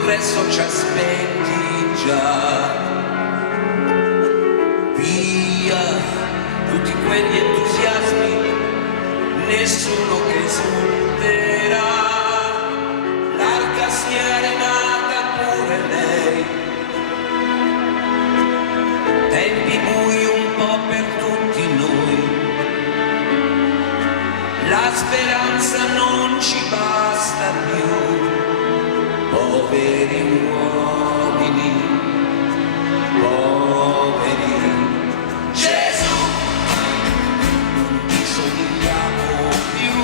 progresso ci aspetti già. Via tutti quegli entusiasmi, nessuno che esulterà. L'arca si è arenata pure lei. Tempi bui un po' per tutti noi. La speranza non ci basta più. Poveri uomini, poveri. Gesù, non ti somigliamo più.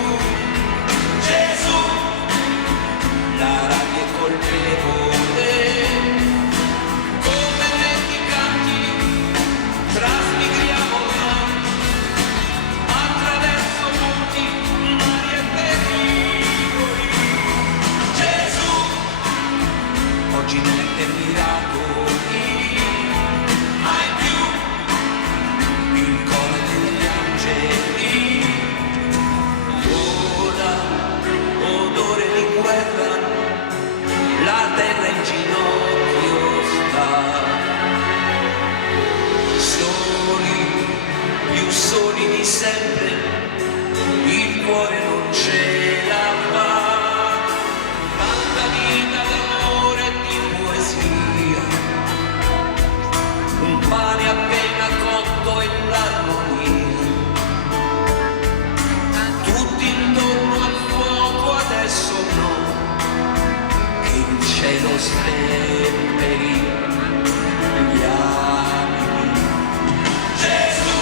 Gesù, la rabbia è colpevole. Come mendicanti trasmigriamo noi attraverso monti, mari e pericoli. Gesù, oggi mette miracoli, mai più il coro degli angeli. Ora, odore di guerra, la terra in ginocchio sta. Soli, più soli di sempre, il cuore non ce la fa. Tanta vita d'amore e di poesia, un pane appena cotto e l'armonia. Tutti intorno al fuoco adesso no, che il cielo stemperi gli animi. Gesù,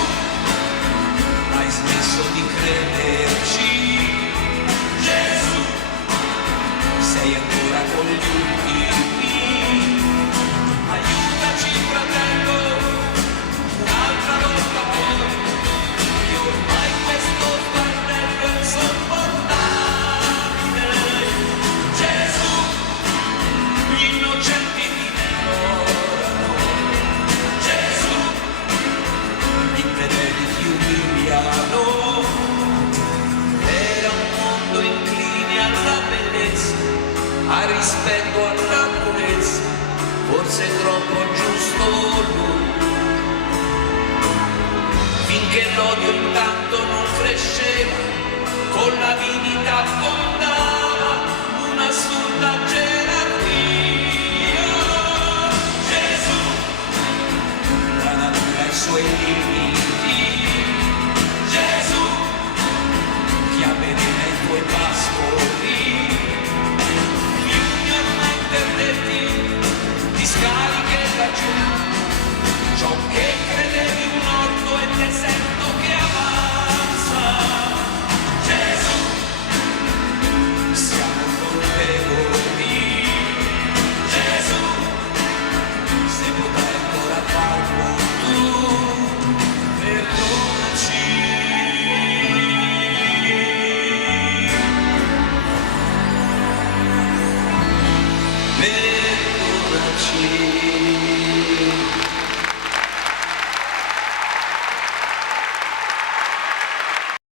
hai smesso di crederci. Gesù, sei ancora con gli ultimi. Aiutaci fratello, un'altra volta poi, che ormai questo fardello è insopportabile. Gesù, gli innocenti ti implorano. Gesù, gli infedeli ti umiliano. Era un mondo incline alla bellezza, al rispetto, alla purezza, forse troppo giusto lui. Finché l'odio intanto non cresceva, con l'avidità fondava un'assurda gerarchia. Gesù, la natura ha i suoi limiti. Gesù, chi avvelena i tuoi pascoli. Fiumi ormai perdetti, ti scariche laggiù. Ciò che credevi un orto e deserto che avanza. Gesù, siamo colpevoli. Gesù, se potrai ancora farlo tu, perdonaci. Perdonaci.